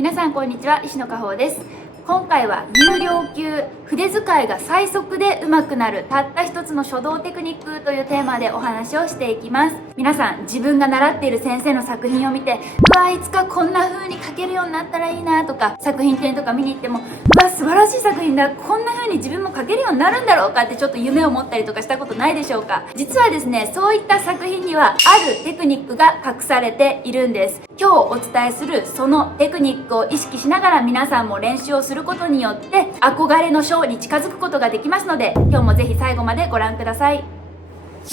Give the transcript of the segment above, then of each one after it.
皆さんこんにちは、石野佳穂です。今回は有料級筆使いが最速で上手くなるたった一つの書道テクニックというテーマでお話をしていきます。皆さん自分が習っている先生の作品を見て、うわいつかこんな風に書けるようになったらいいなとか、作品展とか見に行っても、うわ素晴らしい作品だ、こんな風に自分も書けるようになるんだろうかってちょっと夢を持ったりとかしたことないでしょうか。実はですね、そういった作品にはあるテクニックが隠されているんです。今日お伝えするそのテクニックを意識しながら皆さんも練習をすることによって憧れの書に近づくことができますので、今日もぜひ最後までご覧ください。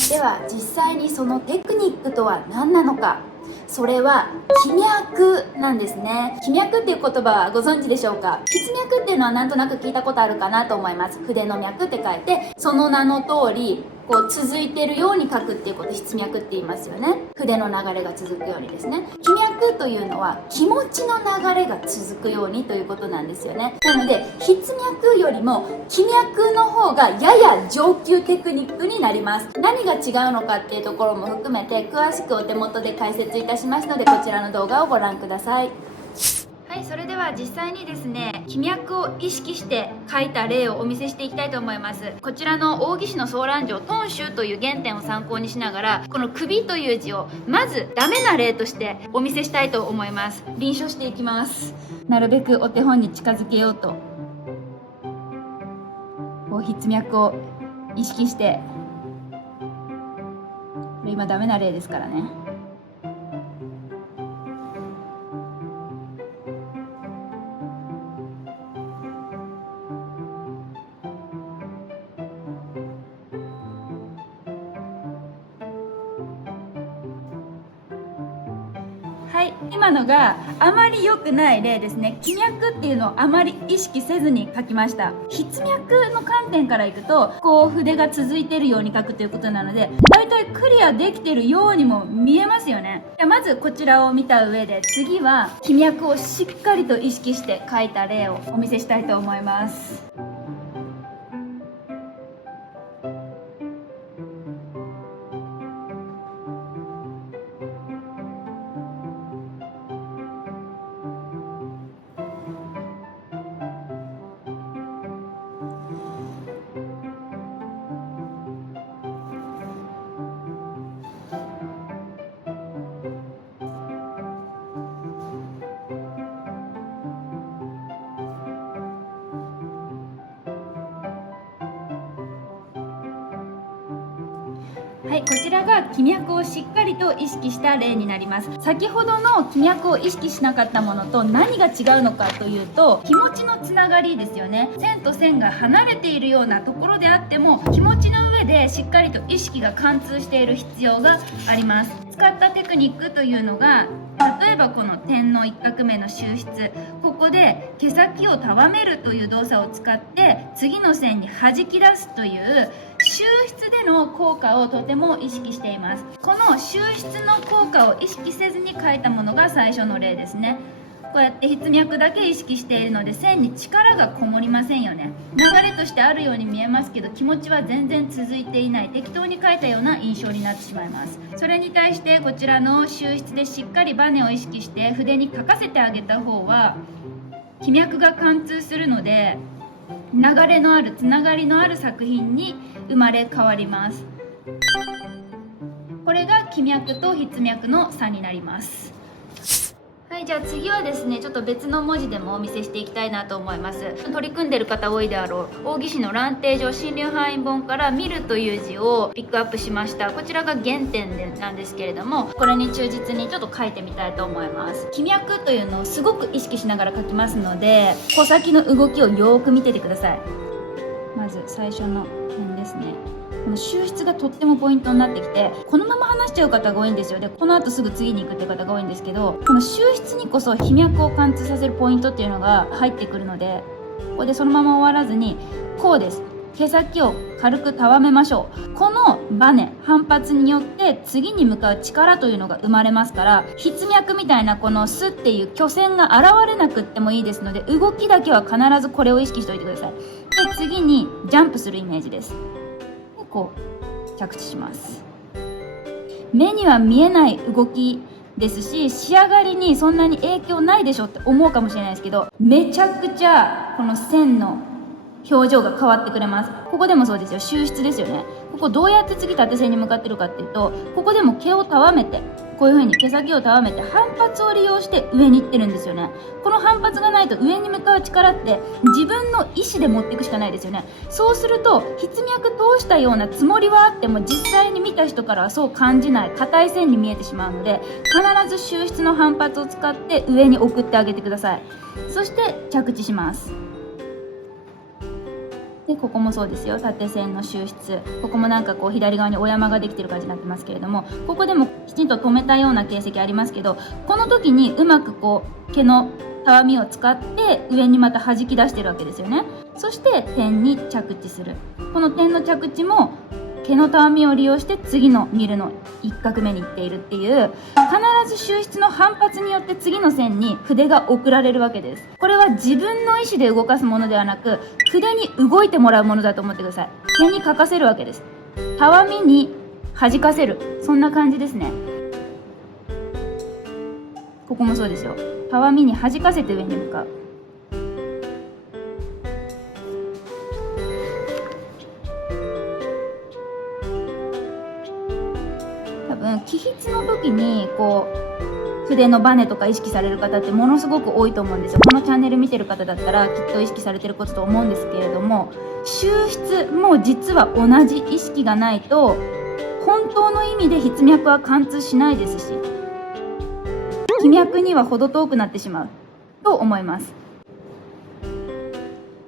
では実際にそのテクニックとは何なのか。それは気脈なんですね。気脈っていう言葉はご存知でしょうか。筆脈っていうのはなんとなく聞いたことあるかなと思います。筆の脈って書いて、その名の通りこう続いているように書くっていうことを筆脈って言いますよね。筆の流れが続くようにですね。気脈というのは気持ちの流れが続くようにということなんですよね。なので筆脈よりも気脈の方がやや上級テクニックになります。何が違うのかっていうところも含めて詳しくお手元で解説いたしますので、こちらの動画をご覧ください。はい、それでは実際にですね、気脈を意識して書いた例をお見せしていきたいと思います。こちらの大岸の総覧城頓州という原点を参考にしながら、この首という字をまずダメな例としてお見せしたいと思います。臨書していきます。なるべくお手本に近づけようと、こう筆脈を意識して、これ今ダメな例ですからね。はい、今のがあまり良くない例ですね。気脈っていうのをあまり意識せずに書きました。筆脈の観点からいくと、こう筆が続いているように書くということなので、だいたいクリアできているようにも見えますよね。ではまずこちらを見た上で、次は気脈をしっかりと意識して書いた例をお見せしたいと思います。はい、こちらが気脈をしっかりと意識した例になります。先ほどの気脈を意識しなかったものと何が違うのかというと、気持ちのつながりですよね。線と線が離れているようなところであっても、気持ちの上でしっかりと意識が貫通している必要があります。使ったテクニックというのが、例えばこの点の1画目の収筆、ここで毛先をたわめるという動作を使って次の線に弾き出すという収筆での効果をとても意識しています。この収筆の効果を意識せずに書いたものが最初の例ですね。こうやって筆脈だけ意識しているので線に力がこもりませんよね。流れとしてあるように見えますけど、気持ちは全然続いていない、適当に書いたような印象になってしまいます。それに対してこちらの収筆でしっかりバネを意識して筆に書かせてあげた方は、気脈が貫通するので流れのあるつながりのある作品に生まれ変わります。これが気脈と筆脈の差になります。はい、じゃあ次はですね、ちょっと別の文字でもお見せしていきたいなと思います。取り組んでる方多いであろう大岸の蘭亭序心流範囲本から見るという字をピックアップしました。こちらが原点なんですけれども、これに忠実にちょっと書いてみたいと思います。気脈というのをすごく意識しながら書きますので、穂先の動きをよーく見ててください。まず最初の点ですね。この収筆がとってもポイントになってきて、このまま話しちゃう方が多いんですよ。でこの後すぐ次に行くって方が多いんですけど、この収筆にこそ飛脈を貫通させるポイントっていうのが入ってくるので、ここでそのまま終わらずにこうです。毛先を軽くたわめましょう。このバネ反発によって次に向かう力というのが生まれますから、筆脈みたいなこのスっていう虚線が現れなくってもいいですので、動きだけは必ずこれを意識しておいてください。で次にジャンプするイメージです。こう着地します。目には見えない動きですし、仕上がりにそんなに影響ないでしょって思うかもしれないですけど、めちゃくちゃこの線の表情が変わってくれます。ここでもそうですよ。収筆ですよね。ここどうやって次縦線に向かってるかっていうと、ここでも毛をたわめて、こういう風に毛先をたわめて反発を利用して上に行ってるんですよね。この反発がないと上に向かう力って自分の意思で持っていくしかないですよね。そうすると筆脈通したようなつもりはあっても、実際に見た人からはそう感じない硬い線に見えてしまうので、必ず収筆の反発を使って上に送ってあげてください。そして着地します。でここもそうですよ。縦線の収筆、ここもなんかこう左側にお山ができてる感じになってますけれども、ここでもきちんと止めたような形跡ありますけど、この時にうまくこう毛のたわみを使って上にまた弾き出してるわけですよね。そして点に着地する。この点の着地も毛のたわみを利用して次のミルの1画目に行っているっていう、必ず収筆の反発によって次の線に筆が送られるわけです。これは自分の意思で動かすものではなく、筆に動いてもらうものだと思ってください。毛に書かせるわけです。たわみに弾かせる、そんな感じですね。ここもそうですよ。たわみに弾かせて上に向かう。起筆の時にこう筆のバネとか意識される方ってものすごく多いと思うんですよ。このチャンネル見てる方だったらきっと意識されてることと思うんですけれども、収筆も実は同じ意識がないと本当の意味で筆脈は貫通しないですし、気脈には程遠くなってしまうと思います。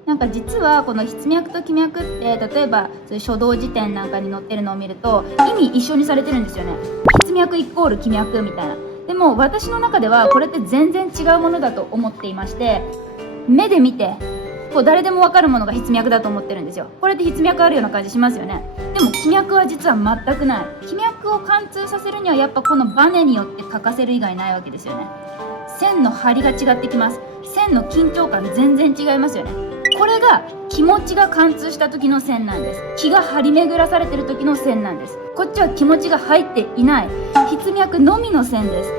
なんか実はこの筆脈と気脈って、例えばそういう書道辞典なんかに載ってるのを見ると意味一緒にされてるんですよね。筆脈イコール気脈みたいな。でも私の中ではこれって全然違うものだと思っていまして、目で見てこう誰でも分かるものが筆脈だと思ってるんですよ。これって筆脈あるような感じしますよね。でも気脈は実は全くない。気脈を貫通させるにはやっぱこのバネによって書かせる以外ないわけですよね。線の張りが違ってきます。線の緊張感全然違いますよね。これが気持ちが貫通した時の線なんです。気が張り巡らされてる時の線なんです。こっちは気持ちが入っていない筆脈のみの線です。こ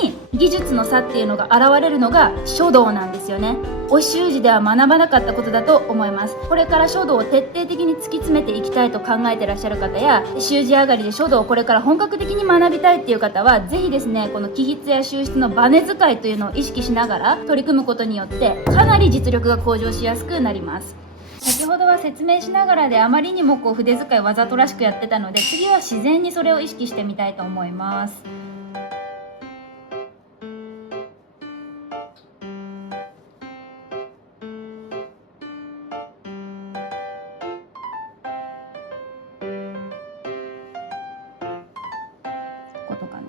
こに技術の差っていうのが現れるのが書道なんですよね。お習字では学ばなかったことだと思います。これから書道を徹底的に突き詰めていきたいと考えてらっしゃる方や、習字上がりで書道をこれから本格的に学びたいっていう方は、ぜひですね、この起筆や収筆のバネ使いというのを意識しながら取り組むことによってかなり実力が向上しやすくなります。先ほどは説明しながらであまりにもこう筆使いわざとらしくやってたので、次は自然にそれを意識してみたいと思います。こことかね。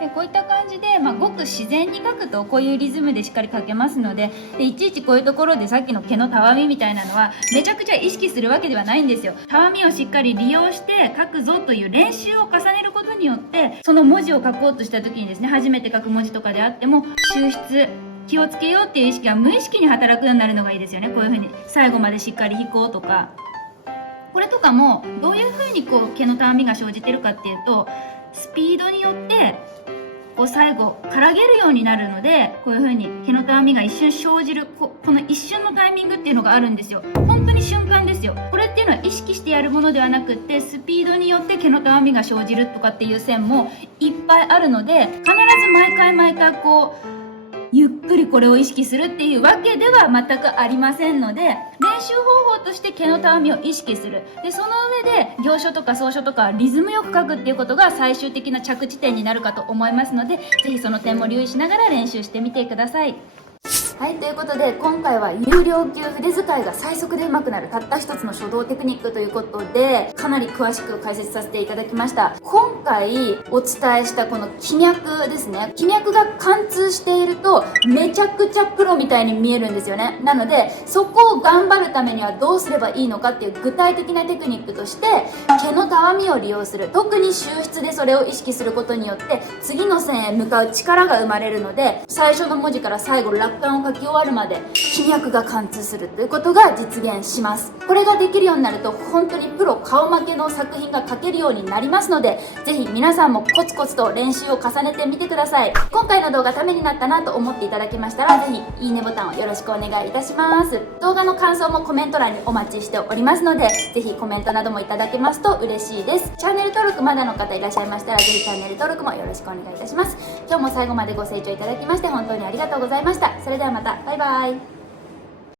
でこういった感じで、ごく自然に書くとこういうリズムでしっかり書けますので、いちいちこういうところでさっきの毛のたわみみたいなのはめちゃくちゃ意識するわけではないんですよ。たわみをしっかり利用して書くぞという練習を重ねることによって、その文字を書こうとした時にですね、初めて書く文字とかであっても収筆気をつけようっていう意識が無意識に働くようになるのがいいですよね。こういう風に最後までしっかり引こうとか、これとかもどういう風にこう毛のたわみが生じてるかっていうと、スピードによってこう最後からげるようになるので、こういう風に毛のたわみが一瞬生じる、この一瞬のタイミングっていうのがあるんですよ。本当に瞬間ですよ。これっていうのは意識してやるものではなくって、スピードによって毛のたわみが生じるとかっていう線もいっぱいあるので、必ず毎回こうゆっくりこれを意識するっていうわけでは全くありませんので、練習方法として毛のたわみを意識する。でその上で行書とか草書とかリズムよく書くっていうことが最終的な着地点になるかと思いますので、ぜひその点も留意しながら練習してみてください。はい、ということで今回は有料級筆使いが最速で上手くなるたった一つの書道テクニックということで、かなり詳しく解説させていただきました。今回お伝えしたこの気脈ですね、気脈が貫通しているとめちゃくちゃプロみたいに見えるんですよね。なのでそこを頑張るためにはどうすればいいのかっていう具体的なテクニックとして、毛のたわみを利用する、特に収筆でそれを意識することによって次の線へ向かう力が生まれるので、最初の文字から最後楽観を書き終わるまで気脈が貫通するということが実現します。これができるようになると本当にプロ顔負けの作品が書けるようになりますので、ぜひ皆さんもコツコツと練習を重ねてみてください。今回の動画ためになったなと思っていただけましたら、ぜひいいねボタンをよろしくお願いいたします。動画の感想もコメント欄にお待ちしておりますので、ぜひコメントなどもいただけますと嬉しいです。チャンネル登録まだの方いらっしゃいましたら、ぜひチャンネル登録もよろしくお願いいたします。今日も最後までご清聴いただきまして本当にありがとうございました。それではまた、バイバイ。